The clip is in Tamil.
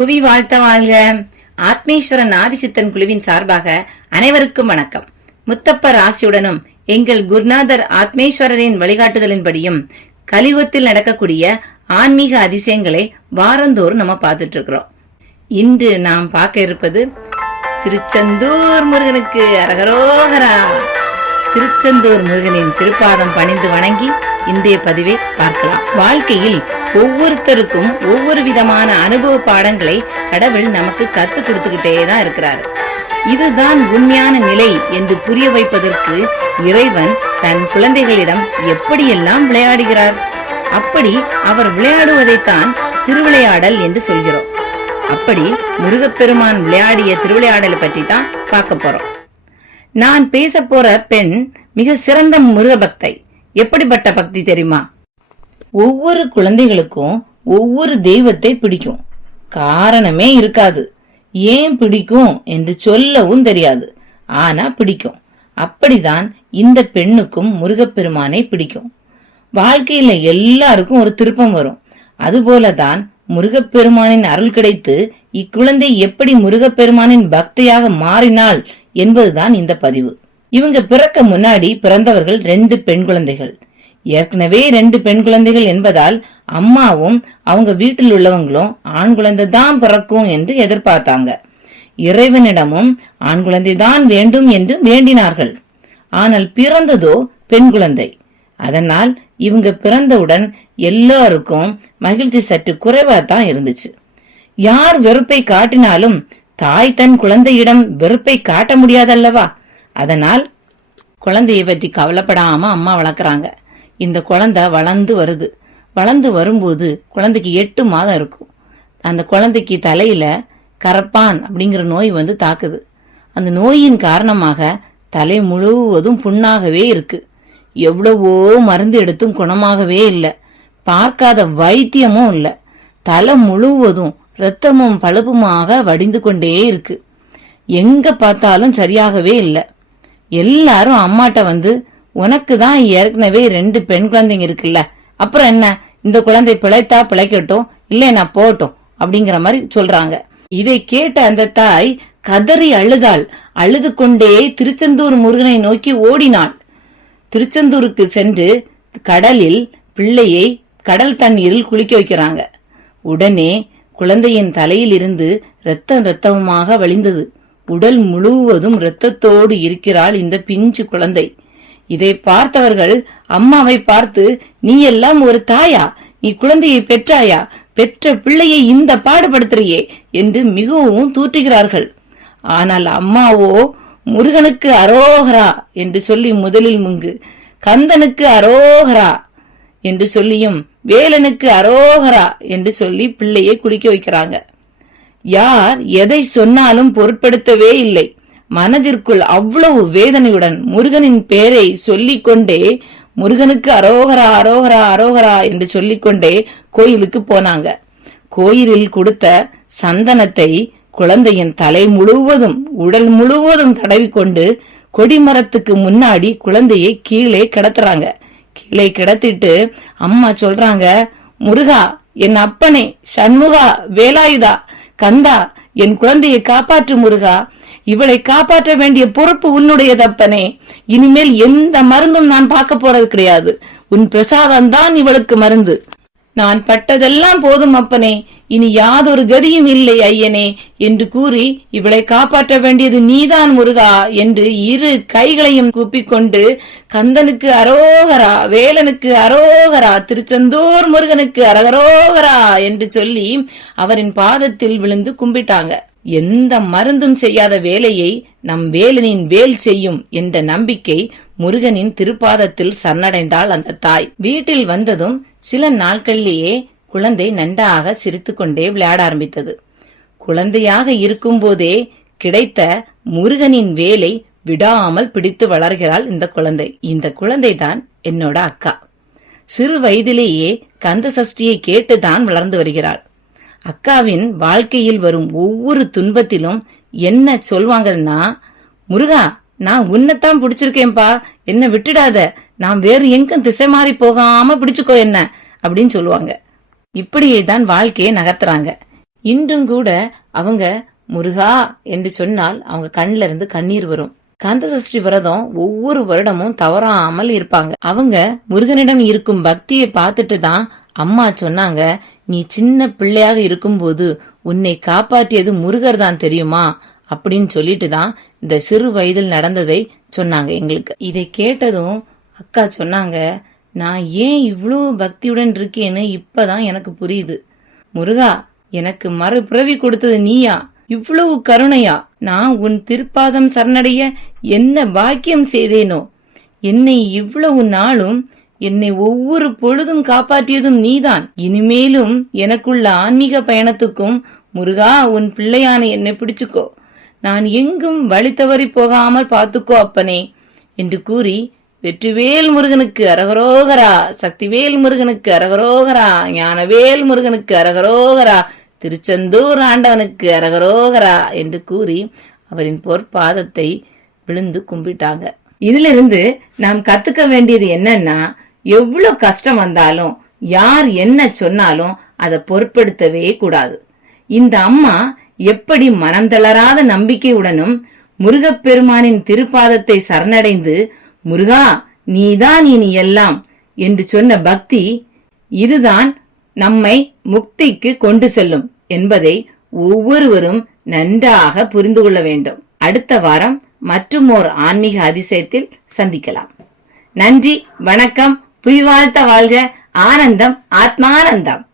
புவி வாழ்த்த வாழ்க. ஆத்மேஸ்வரன் ஆதிசித்தன் குழுவின் சார்பாக அனைவருக்கும் வணக்கம். முத்தப்ப ராசியுடனும் எங்கள் குருநாதர் ஆத்மேஸ்வரரின் வழிகாட்டுதலின்படியும் கலியுகத்தில் நடக்கக்கூடிய ஆன்மீக அதிசயங்களை வாரந்தோறும் நம்ம பார்த்துட்டு இருக்கிறோம் இன்று நாம் பார்க்க இருப்பது திருச்செந்தூர் முருகனுக்கு அரகரோகரா. திருச்செந்தூர் முருகனின் திருப்பாதம் பணிந்து வணங்கி இன்றைய பதிவை பார்க்கலாம். வாழ்க்கையில் ஒவ்வொருத்தருக்கும் ஒவ்வொரு விதமான அனுபவ பாடங்களை கடவுள் நமக்கு கத்து கொடுத்துக்கிட்டே தான் இருக்கிறார். இதுதான் உண்மையான நிலை என்று புரிய வைப்பதற்கு இறைவன் தன் குழந்தைகளிடம் எப்படியெல்லாம் விளையாடுகிறார்? அப்படி அவர் விளையாடுவதைத்தான் திருவிளையாடல் என்று சொல்கிறோம். அப்படி முருகப்பெருமான் விளையாடிய திருவிளையாடலை பற்றி தான் பார்க்க போறோம். நான் பேச போற பெண் மிக சிறந்த முருக பக்தை எப்படிப்பட்ட பக்தி தெரியுமா? ஒவ்வொரு குழந்தைகளுக்கும் ஒவ்வொரு தெய்வத்தை பிடிக்கும். காரணமே இருக்காது. ஏன் பிடிக்கும் என்று சொல்லவும் தெரியாது. ஆனா பிடிக்கும். அப்படிதான் இந்த பெண்ணுக்கும் முருகப்பெருமானை பிடிக்கும். வாழ்க்கையில எல்லாருக்கும் ஒரு திருப்பம் வரும். அதுபோலதான் முருகப்பெருமானின் அருள் கிடைத்து இக்குழந்தை எப்படி முருகப்பெருமானின் பக்தியாக மாறினாள் என்பதுதான் இந்த பதிவு. இவங்க பிறக்க முன்னாடி பிறந்தவர்கள் ரெண்டு பெண் குழந்தைகள். ஏற்கனவே ரெண்டு பெண் குழந்தைகள் என்பதால் அம்மாவும் அவங்க வீட்டில் உள்ளவங்களும் ஆண் குழந்தை தான் பிறக்கும் என்று எதிர்பார்த்தாங்க. இறைவனிடமும் ஆண் குழந்தை தான் வேண்டும் என்று வேண்டினார்கள். ஆனால் பிறந்ததோ பெண் குழந்தை. அதனால் இவங்க பிறந்தவுடன் எல்லாருக்கும் மகிழ்ச்சி சற்று குறைவா தான் இருந்துச்சு. யார் வெறுப்பை காட்டினாலும் தாய் தன் குழந்தையிடம் வெறுப்பை காட்ட முடியாதல்லவா? அதனால் குழந்தையை பற்றி கவலைப்படாம அம்மா வளர்க்குறாங்க. இந்த குழந்தை வளர்ந்து வருது. வளர்ந்து வரும்போது குழந்தைக்கு எட்டு மாதம் இருக்கும். அந்த குழந்தைக்கு தலையில கரப்பான் அப்படிங்கிற நோய் வந்து தாக்குது. அந்த நோயின் காரணமாக தலை முழுவதும் புண்ணாகவே இருக்கு. எவ்வளவோ மருந்து எடுத்தும் குணமாகவே இல்லை. பார்க்காத வைத்தியமும் இல்லை. தலை முழுவதும் இரத்தமும் பழுப்புமாக வடிந்து கொண்டே இருக்கு. எங்க பார்த்தாலும் சரியாகவே இல்லை. எல்லாரும் அம்மாட்ட வந்து உனக்கு தான் ஏற்கனவே ரெண்டு பெண் குழந்தைங்க இருக்குல்ல. அப்புறம் என்ன? இந்த குழந்தை பிழைத்தா பிழைக்கட்டும் இல்லை நான் போகட்டும் அப்படிங்கிற மாதிரி சொல்றாங்க. இதை கேட்ட அந்த தாய் கதறி அழுதாள். அழுது கொண்டே திருச்செந்தூர் முருகனை நோக்கி ஓடினாள். திருச்செந்தூருக்கு சென்று கடலில் பிள்ளையை கடல் தண்ணீரில் குளிக்க வைக்கிறாங்க. உடனே குழந்தையின் தலையில் இருந்து ரத்தம் ரத்தமாக வழிந்தது. உடல் முழுவதும் இரத்தத்தோடு இருக்கிறாள் இந்த பிஞ்சு குழந்தை. இதை பார்த்தவர்கள் அம்மாவை பார்த்து நீ எல்லாம் ஒரு தாயா? நீ குழந்தையை பெற்றாயா? பெற்ற பிள்ளையை இந்த பாடுபடுத்துறியே? என்று மிகவும் தூற்றுகிறார்கள். ஆனால் அம்மாவோ முருகனுக்கு அரோகரா? என்று சொல்லி முதலில் முங்கு கந்தனுக்கு அரோகரா? என்று சொல்லியும் வேலனுக்கு அரோகரா? என்று சொல்லி பிள்ளையை குளிக்க வைக்கிறாங்க. யார் எதை சொன்னாலும் பொருட்படுத்தவே இல்லை. மனதிற்குள் அவ்வளவு வேதனையுடன் முருகனின் பெயரை சொல்லிக்கொண்டே முருகனுக்கு அரோகரா அரோகரா அரோகரா என்று சொல்லிக்கொண்டே கோயிலுக்கு போனாங்க. கோயிலில் கொடுத்த சந்தனத்தை குழந்தையின் தலை முழுவதும் உடல் முழுவதும் தடவிக்கொண்டு கொடிமரத்துக்கு முன்னாடி குழந்தையை கீழே கிடத்துறாங்க. கீழே கிடத்திட்டு அம்மா சொல்றாங்க முருகா என் அப்பனே சண்முகா வேலாயுதா கந்தா என் குழந்தையை காப்பாற்று முருகா. இவளை காப்பாற்ற வேண்டிய பொறுப்பு உன்னுடைய தப்பனே. இனிமேல் எந்த மருந்தும் நான் பார்க்க போறது கிடையாது. உன் பிரசாதம் தான் இவளுக்கு மருந்து. நான் பட்டதெல்லாம் போதும் அப்பனே. இனி யாதொரு கதியும் இல்லை ஐயனே என்று கூறி இவளை காப்பாற்ற வேண்டியது நீதான் முருகா என்று இரு கைகளையும் கூப்பிக்கொண்டு கந்தனுக்கு அரோகரா வேலனுக்கு அரோகரா திருச்செந்தூர் முருகனுக்கு அரகரோகரா என்று சொல்லி அவரின் பாதத்தில் விழுந்து கும்பிட்டாங்க. எந்த மருந்தும் செய்யாத வேலையை நம் வேலனின் வேல் செய்யும் என்ற நம்பிக்கை முருகனின் திருப்பாதத்தில் சரணடைந்தாள் அந்த தாய். வீட்டில் வந்ததும் சில நாட்களிலேயே குழந்தை நன்றாக சிரித்துக்கொண்டே விளையாட ஆரம்பித்தது. குழந்தையாக இருக்கும்போதே கிடைத்த முருகனின் வேலை விடாமல் பிடித்து வளர்கிறாள் இந்த குழந்தை. இந்த குழந்தைதான் என்னோட அக்கா. சிறு வயதிலேயே கந்த சஷ்டியை கேட்டுதான் வளர்ந்து வருகிறாள். அக்காவின் வாழ்க்கையில் வரும் ஒவ்வொரு துன்பத்திலும் என்ன சொல்வாங்கன்னா முருகா நான் உன்னைத்தான் பிடிச்சிருக்கேன்பா. என்ன விட்டுடாத. நான் வேறு எங்கும் திசை மாறி போகாம பிடிச்சுக்கோ என்ன. அப்படின்னு சொல்லுவாங்க. இப்படியே தான் வாழ்க்கையை நகர்த்துறாங்க. இன்றும் கூட அவங்க முருகா என்று சொன்னால் அவங்க கண்ணுல இருந்து கண்ணீர் வரும். கந்தசஷ்டி விரதம் ஒவ்வொரு வருடமும் தவறாமல் இருப்பாங்க. அவங்க முருகனிடம் இருக்கும் பக்தியை பார்த்துட்டு தான் அம்மா சொன்னாங்க நீ சின்ன பிள்ளையாக இருக்கும்போது உன்னை காப்பாற்றியது முருகர் தான் தெரியுமா? அப்படின்னு சொல்லிட்டு தான் இந்த சிறு வயதில் நடந்ததை சொன்னாங்க எங்களுக்கு. இதை கேட்டதும் அக்கா சொன்னாங்க நான் ஏன் இவ்வளோ பக்தியுடன் இருக்கேன்னு இப்பதான் எனக்கு புரியுது. முருகா எனக்கு மறுபிறவி கொடுத்தது நீயா? இவ்வளவு கருணையா? நான் உன் திருப்பாதம் சரணடைய என்ன பாக்கியம் செய்தேனோ? என்னை இவ்வளவு நாளும் என்னை ஒவ்வொரு பொழுதும் காப்பாற்றியதும் நீதான். இனிமேலும் எனக்குள்ள ஆன்மீக பயணத்துக்கும் முருகா உன் பிள்ளையான என்னை பிடிச்சுக்கோ. நான் எங்கும் வழி தவறி போகாமல் பார்த்துக்கோ அப்பனே என்று கூறி வெற்றிவேல் முருகனுக்கு அரகரோகரா சக்திவேல் முருகனுக்கு அரகரோகரா ஞானவேல் முருகனுக்கு அரகரோகரா திருச்செந்தூர் ஆண்டவனுக்கு அரகரோகரா என்று கூறி அவரின் பொற்பாதத்தை விழுந்து கும்பிட்டாங்க. இதிலிருந்து நாம் கத்துக்க வேண்டியது என்னன்னா எவ்வளவு கஷ்டம் வந்தாலும் யார் என்ன சொன்னாலும் அதை பொருட்படுத்தவே கூடாது. இந்த அம்மா எப்படி மனம் தளராத நம்பிக்கையுடனும் முருகப்பெருமானின் திருப்பாதத்தை சரணடைந்து முருகா நீதான் இனி எல்லாம் என்று சொன்ன பக்தி இதுதான் நம்மை முக்திக்கு கொண்டு செல்லும் என்பதை ஒவ்வொருவரும் நன்றாக புரிந்து கொள்ள வேண்டும். அடுத்த வாரம் மற்றுமோர் ஆன்மீக அதிசயத்தில் சந்திக்கலாம். நன்றி வணக்கம். புய் வாழ்த்த வாழ்க. ஆனந்தம் ஆத்மானந்தம்.